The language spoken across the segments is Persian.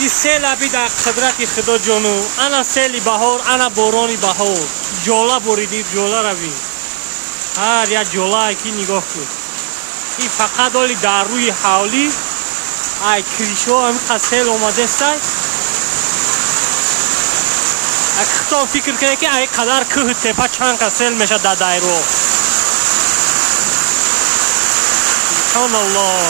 این سیلابی در قدرت خدا جانو. انا سیلی بهار، انا بارانی بهار. جولا بریدید، جولا روی. هر یا جولا که نگاه کن. این فقط ولی در روی حولی ای کریشو هم سیل اومده سای. اکتام فکر کنه که ای قدر که تپا چند سیل میشه در دایرو. سبحان الله.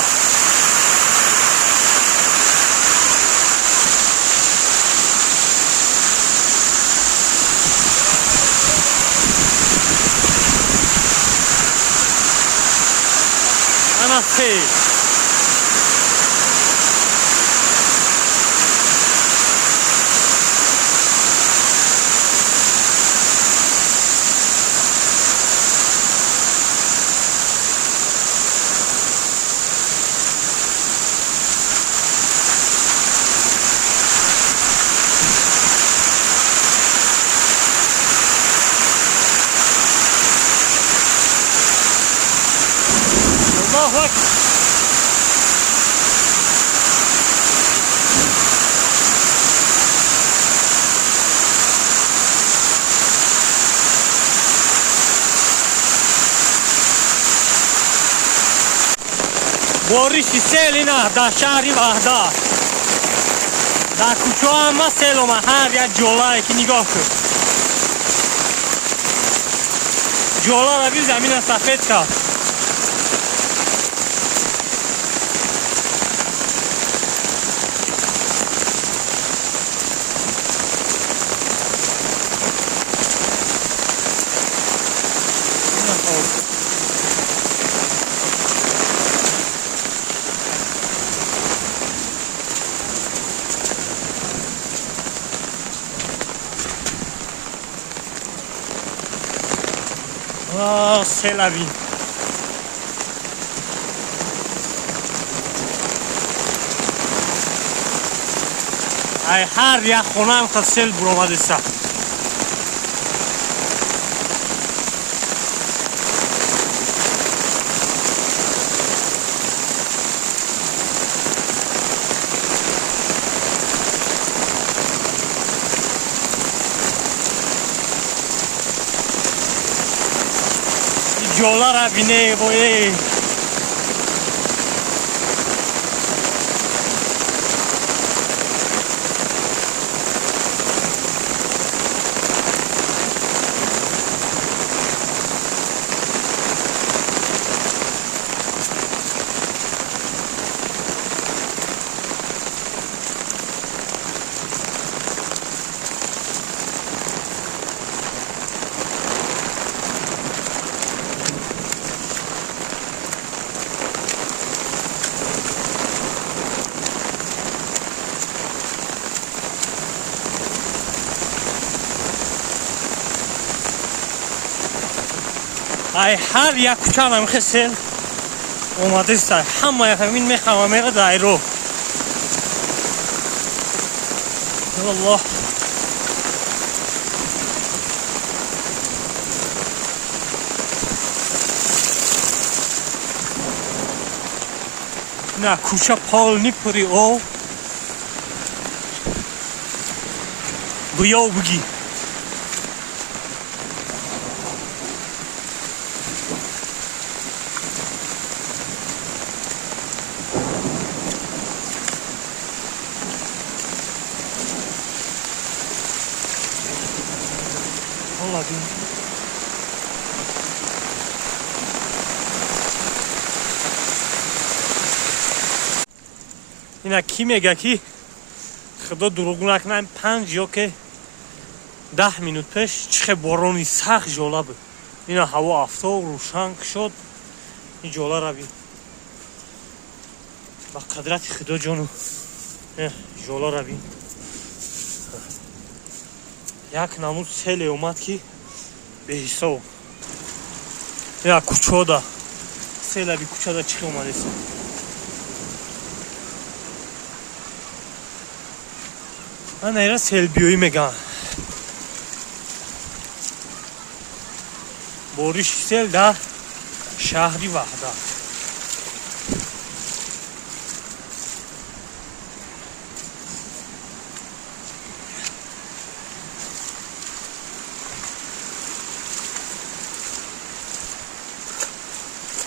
انا سیل. الله اکبر. بارش سیل اینا در شهری وحدت در کوچه همه سیل اومد. هر یک جولایی که نگاه کن جولا روی زمین سفید کرد. سیلابی ای هر یک خونه هم که سیل برآمده است. جولا را بینه بایی ای هر یک کوچه هم میخواه سیل اومده است. همه یک همین میخواه میره دایرو. والله نه کوچه پال نیپری او بیا بگی اینا کی میگه که خدا دروغ نکنه 5 یا که 10 minut پیش چه بارانی سخت جولا بود. اینا هوا آفتاب روشن شد. این جولا را بین با قدرت خدا جانو. جولا را بین یک نمود سیل اومد که به حساب یا کوچه دا سیل بی کوچه دا چی اومده است. من ایران سیل بیوی میگم بارش سیل در شهری وحدت.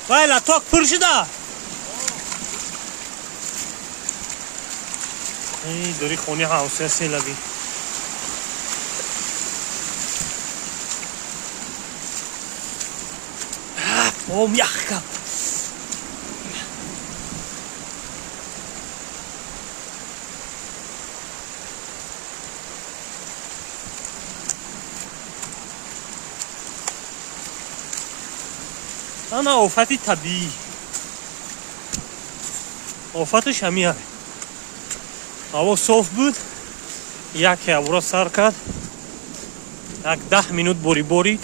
вайла ток пур шуда. ای داری خونی همسایه سیلابی اوم یخکا انا آفتی طبیعی آفتش همیه هوا صاف بود یک هوا سر کرد یک 10 minut борید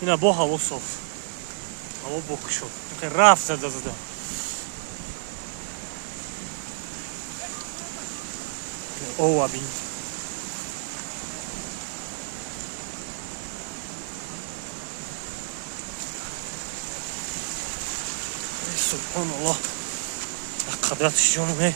اینا با هوا صاف هوا بک شد رفت زده او ابی سبحان الله قدرتش جانمه